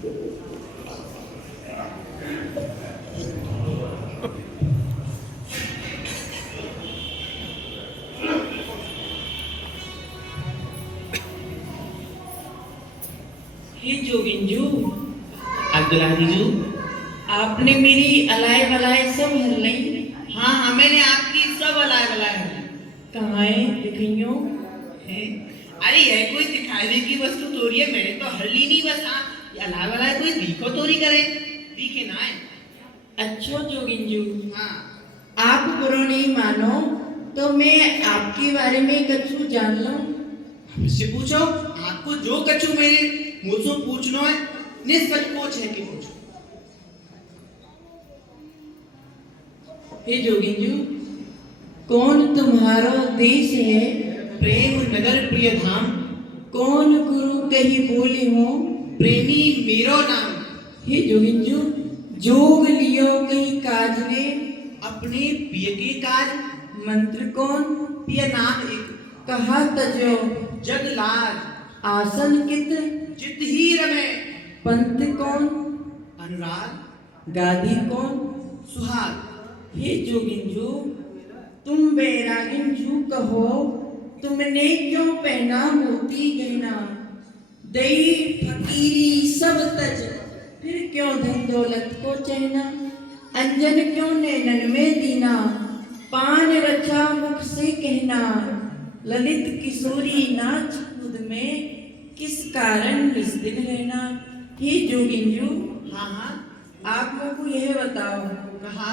हे जोगिंजू, अब्दुल्ला जीजू। आपने मेरी अलाय बलाय सब हर ली। हाँ हाँ, मैंने आपकी सब अलाय बलाय हर ली। कहाँ है दिखियो? अरे यह कोई दिखाने की वस्तु थोड़ी है, मैंने तो हर ली नहीं बस। हाँ, ये अलाय बलाय कोई दिखो थोड़ी करे, दिखे ना है। अच्छा जोगिंजू, हाँ, आप बुरा नहीं मानो तो मैं आपके बारे में कछु जान लूं। मुझसे पूछो, आपको जो कछु मेरे मुझसे पूछना है निसंकोच है कि पूछो। हे जोगिंजू, कौन तुम्हारा देश है? प्रेम नगर प्रिय धाम, कौन गुरु कही बोले हो? प्रेमी मेरो नाम। हे जोगिंजू, जोग लियो कही काज ने? अपने पिय के काज, मंत्र कौन? पिय नाम एक, कहा तजो? जग लाज, आसन कित? जित ही रमे। पंथ कौन? अनुराग, गादी कौन? सुहाग। हे जोगिंजू, तुम बैरागिन जू कहो, तुमने क्यों पहना मोती गहना? दई फकीरी सब तज, फिर क्यों धन दौलत को चहना? अंजन क्यों नैनन में दीना, पान रचा मुख से कहना? ललित किशोरी नाच खुद में, किस कारण निस्दिन रहना? हे जोगिंजू, हाँ हाँ, आप लोगों को यह बताओ, कहा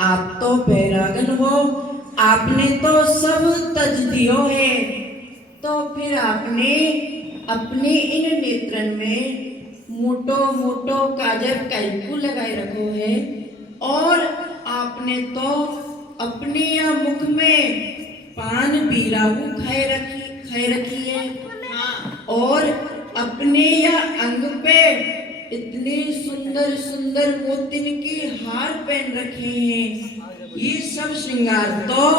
आप तो बैरागन हो, आपने तो सब तज दियो है, तो फिर आपने अपने इन नेत्रन में मोटो मोटो काजर कैलकू लगाए रखो है, और आपने तो अपने या मुख में पान बीराऊ खाए रखी है, हाँ, और अपने या अंग पे इतने सुंदर सुंदर मोतिन के हार पहन रखे हैं। ये सब श्रृंगार तो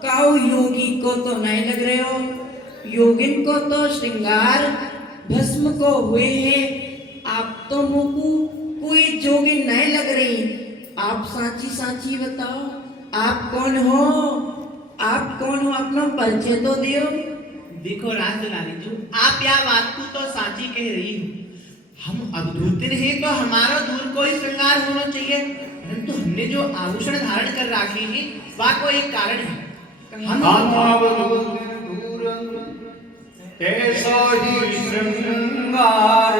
काऊ योगी को तो नहीं लग रहे हो, योगिन को तो श्रृंगार भस्म को हुए हैं, आप तो मुकु कोई जोगिन नहीं लग रही। आप सांची सांची बताओ, आप कौन हो? आप कौन हो, अपना परिचय तो दियो। देखो राजदुलारी जी, आप या बात को तो साची कह रही हो। हम अवधूतिन हैं तो हमारा दूर कोई श्रृंगार होना चाहिए, परंतु हमने जो आभूषण धारण कर रखे हैं वह को एक कारण है। हम कैसो ही श्रृंगार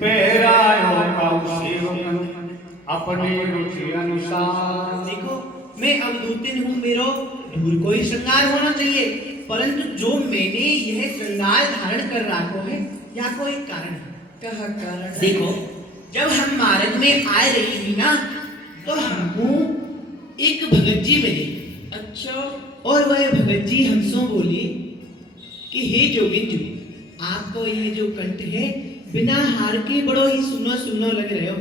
पहरायो कौशिक अपने रुचि अनुसार। देखो, मैं अवधूतिन हूँ, मेरा दूर कोई श्रृंगार होना चाहिए, परंतु जो मैंने यह श्रृंगार धारण कर रखो है या कोई कारण है। कहा कारण? देखो, जब हम मार्ग में आ रही थी ना, तो हमको एक भगत जी मिले। अच्छा, और वह भगत जी हमसे बोले कि हे जोगिन जी, आपको यह जो कंठ है बिना हार के बड़ो ही सुनो सुनो लग रहे हो।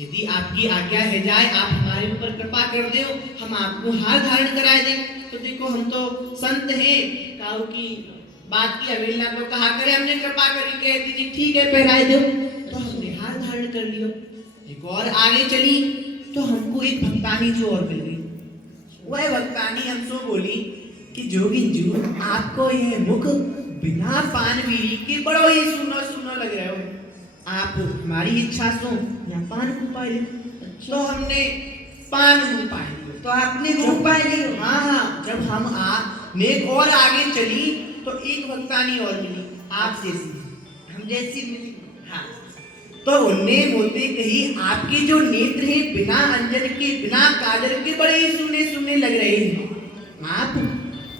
यदि आपकी आज्ञा है जाए, आप हमारे ऊपर कृपा कर दो, हम आपको हार धारण कराए दें। तो देखो, हम तो संत हैं, काऊ की बात की अवहेलना को कहा करे, हमने कृपा करी, कहती थी ठीक है पहराए दो, तो हमने हार धारण कर लियो। एक और आगे चली तो हमको एक भक्तानी जो और मिल गई। वह भक्तानी हमसे बोली कि जोगिन जी, आपको यह मुख बिना पान बीड़ी के बड़ो ही सुनो सुनो लग रहे हो, आप हमारी इच्छा सो या पान को पाए लो। तो हमने पान को पाए लियो। तो आपने मुंह पाए लियो? हाँ हाँ, जब हम नेक और आगे चली तो एक भक्तानी और मिली, आप जैसी, हम जैसी मिली। हाँ, तो उनने बोलते कही आपके जो नेत्र हैं बिना अंजन के बिना काजल के बड़े ही सुने सुने लग रहे हैं। आप,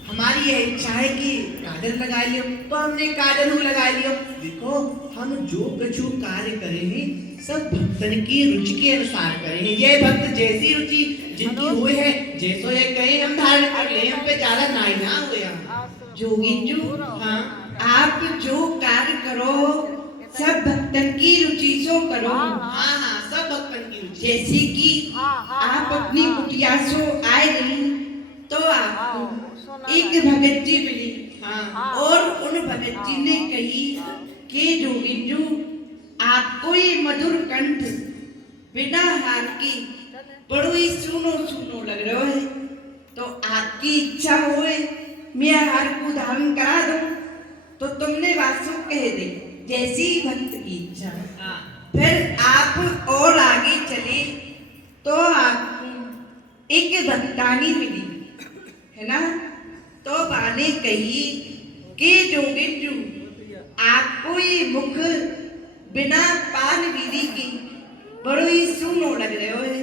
हमारी यह इच्छा है कि काजल लगा लियो, तो हमने काजल को लगा लियो। देखो, हम जो कछु कार्य करेंगे सब भक्तन की रुचि के अनुसार करेंगे। यह भक्त जैसी रुचि जिनकी हुई है, जैसो ये कहे हम धारण कर ले, हम पे ज्यादा नाई ना हुआ। जोगिंजू, हाँ, आप जो कार्य करो सब भक्तन की रुचि से करो। हाँ हाँ, सब भक्तन की रुचि। जैसे कि आप अपनी कुटिया से आए रही, तो आपको एक भगत जी मिली, हाँ, और उन भगत जी ने कही कि जोगिंजू, आपको ये मधुर कंठ बिना हार की बड़ो ही सुनो सुनो लग रहा है, तो आपकी इच्छा होए मैं हार को धारण करा दूं तो तुमने वासु कह दे, जैसी भक्त की इच्छा। हाँ फिर आप और आगे चले तो आपको एक भक्तानी मिली है ना, तो बाने कही कि जोगिंदु आपको ये मुख बिना पान विधि के बड़ो ही सुनो लग रहे हो है,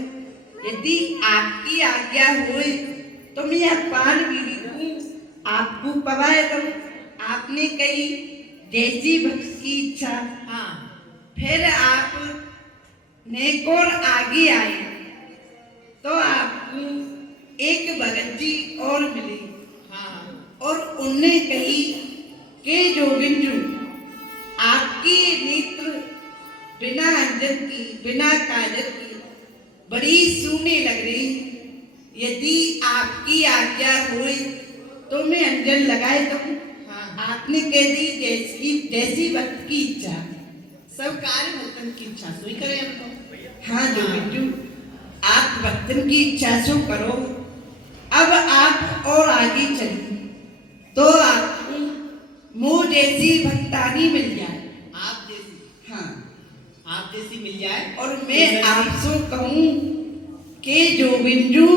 यदि आपकी आज्ञा होए तो मैं यह पान विधि दूं आपको पवाए दूं। आपने कही जैसी भक्त की इच्छा। हाँ फिर आप नेकोर आगे आए तो आपको एक भगत जी और मिले हाँ और उनने कही कि जोगिंदु आपकी नेत्र बिना अंजन की बिना काजल की बड़ी सूने लग रही, यदि आपकी आज्ञा हुई तो मैं अंजन लगाए दूं। हाँ आपने कह दी जैसी जैसी भक्त की इच्छा। सब कार्य भक्तन की इच्छा से ही करें हमको। हाँ जोगिंदु आप भक्तन की इच्छा से करो। अब आप और आगे चलिए तो आपको मुँह जैसी भक्तानी मिल जाए। आप जैसी, हाँ आप जैसी मिल जाए। और मैं आपसे कहूँ कि जोगिंदु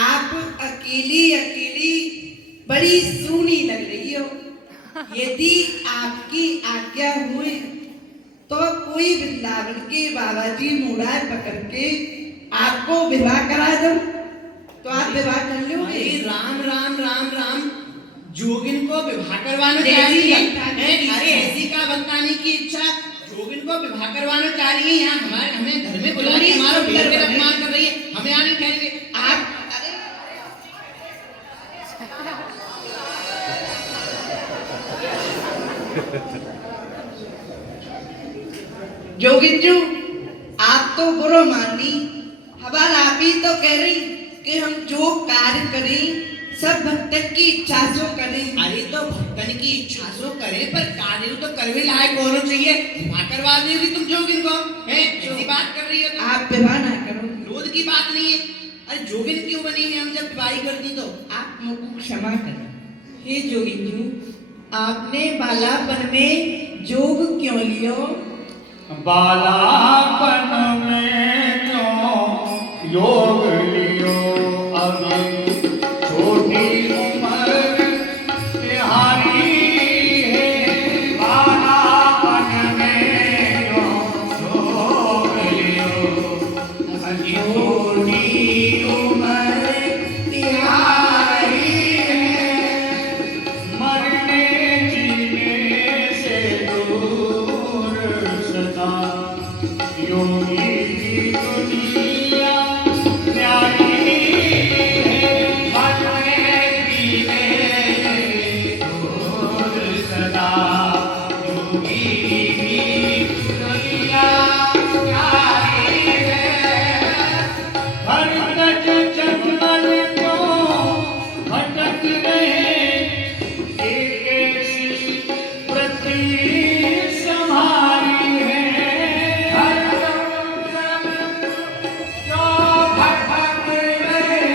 आप अकेली अकेली बड़ी सूनी लग रही हो, यदि आपकी आज्ञा हुई तो कोई वृंदावन के बाबा जी मुड़ाए पकड़ के आपको विवाह करा दो तो आप विवाह कर अरे लोगे। राम राम राम राम, जोगिन को विवाह करवाना जैसी चाह रही है। भक्तानी की अरे इच्छा। ऐसी का भक्तानी की इच्छा, जोगिन को विवाह करवाना चाह रही है। यहाँ हमारे हमें घर में बुला के हमारा बेटे अपमान कर रही है, हमें आने ठहरेंगे आप जोगिंदु आप तो बुरो मानी, हमारा आप ही तो कह रही कि हम जो कार्य करें सब भक्तन की इच्छा से करें। अरे तो भक्तन की इच्छा से करे, पर कार्य तो करवे लायक होना चाहिए। विवाह करवा देगी तुम जोगिन को, हैं? ऐसी बात कर रही है तुम। आप विवाह ना करो, क्रोध की बात नहीं है। अरे जोगिन क्यों बनी है हम जब विवाह करती तो? आप मुझको क्षमा करें। हे जोगिंदु आपने बालापन में जोग क्यों लियो? बालापन में क्यों योग लियो, अभी छोटी उम्र तिहारी है। बालापन में क्यों योग लियो, अभी छोटी उम्र तिहारी है। मरने जीने से दूर सदा योगी की दुनिया प्यारी है। मरने जीने से दूर सदा योगी की दुनिया प्यारी है। भरत जंगल क्यों भटक रहे, एक ऐसी वृत्ति संभारी है। भरत जंगल क्यों भटक रहे,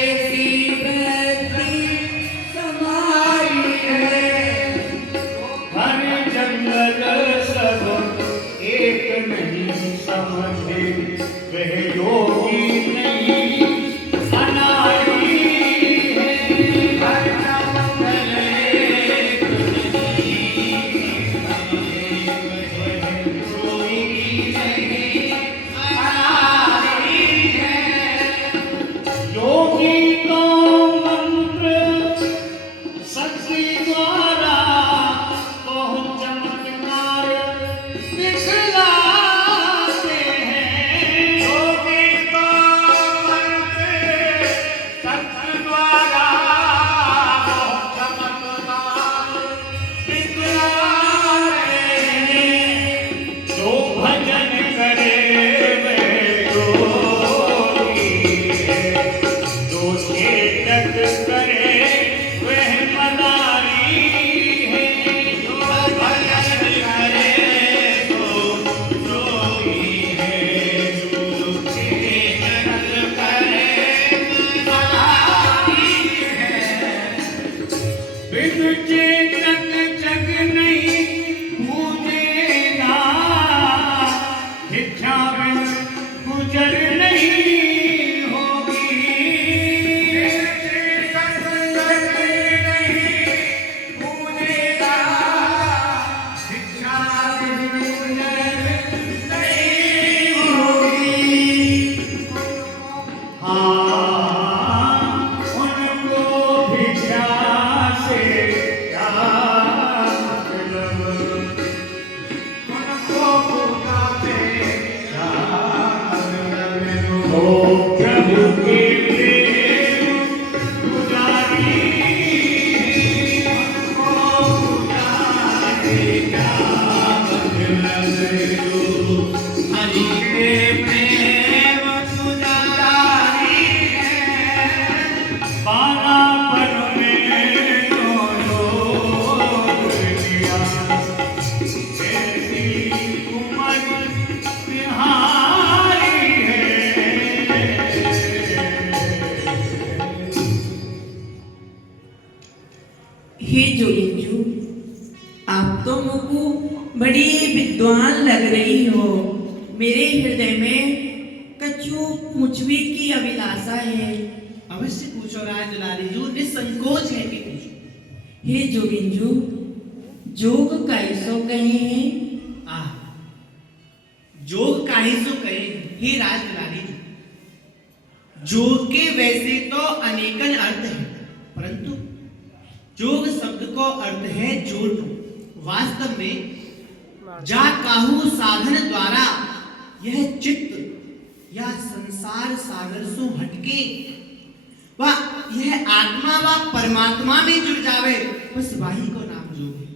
ऐसी वृत्ति समारी है। हर जंगल सब एक नहीं समझे, वह योगी नहीं अनाड़ी है। हर जंगल एक नहीं समझे, वह योगी नहीं अनाड़ी है। योगी तो मंत्र शक्ति द्वारा बहुत चमत्कार दिखलाते हैं। योगी तो क्या मतलब हरि के प्रेम पुजारी है बालापन में जोर दिया ऐसी उम्र बिहारी है। हे जोगिंदू, आप तो मुझको बड़ी विद्वान लग रही हो। मेरे हृदय में कछु पूछने की अभिलाषा है। अवश्य पूछो राज दुलारी जू, निसंकोच है कि पूछो। हे जोगिंदू, जोग कैसो कहे हैं? आ जोग काहे सो कहे हे राज दुलारी जू। जोग के वैसे तो अनेकन अर्थ है, परंतु जोग शब्द को अर्थ है जोड़ना। वास्तव में जा काहू साधन द्वारा यह चित्त या संसार सागर से हटके व यह आत्मा व परमात्मा में जुड़ जावे, बस वही को नाम जोग है।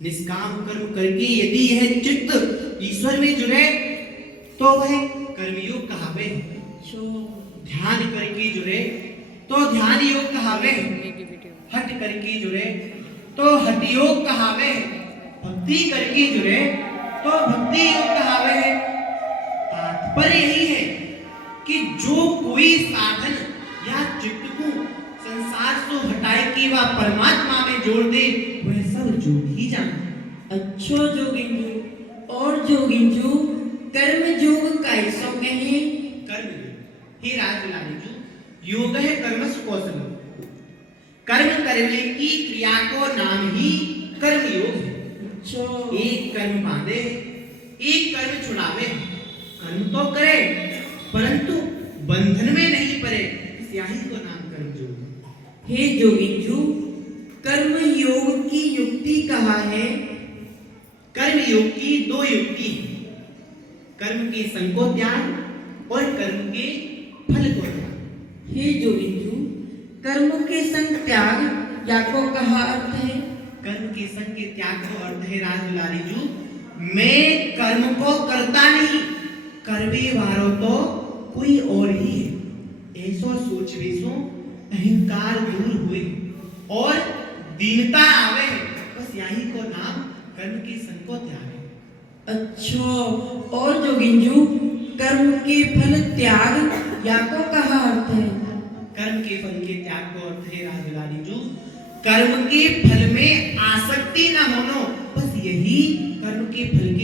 निष्काम कर्म करके यदि यह चित्त ईश्वर में जुड़े तो वह कर्मयोग कहावे। ध्यान करके जुड़े तो ध्यान योग कहावे। हट करके जुड़े तो हठ योग कहावे। भक्ति करके जुड़े तो भक्ति योग कहावे। तात्पर्य यही है कि जो कोई साधन या चित्त को संसार से हटाए के व परमात्मा में जोड़ दे वह सब जोग ही जाना। अच्छो जोगिंदू, और जोगिंदू कर्म योग कैसो कहे? कर्म हे राज दुलारी जू, योग है कर्मस कौशल। कर्म करने की क्रिया को नाम ही कर्म योग है। अच्छो, एक कर्म बांधे एक कर्म छुड़ावे। कर्म तो करे परंतु बंधन में नहीं पड़े, इस यही को नाम कर्म योग है। हे जोगिंदू, कर्म योग की युक्ति कहा है? कर्म योग की दो युक्ति है, कर्म के संग को त्याग और कर्म के फल को त्याग। हे जोगिंदू, कर्म के संग त्याग या को कहा अर्थ है? कर्म के संग के त्याग को अर्थ है राज दुलारी जू, मैं कर्म को करता नहीं, करवे वारो तो कोई और ही है। ऐसो सोच वेसो अहंकार दूर हुए और दीनता आवे, बस यही को नाम कर्म के संग को त्याग है। अच्छो, और जोगिंदू कर्म के फल त्याग या को कहा अर्थ है? कर्म के फल के त्याग को अर्थ है राज दुलारी जू, कर्म के फल में आसक्ति न होनो, बस यही कर्म के फल के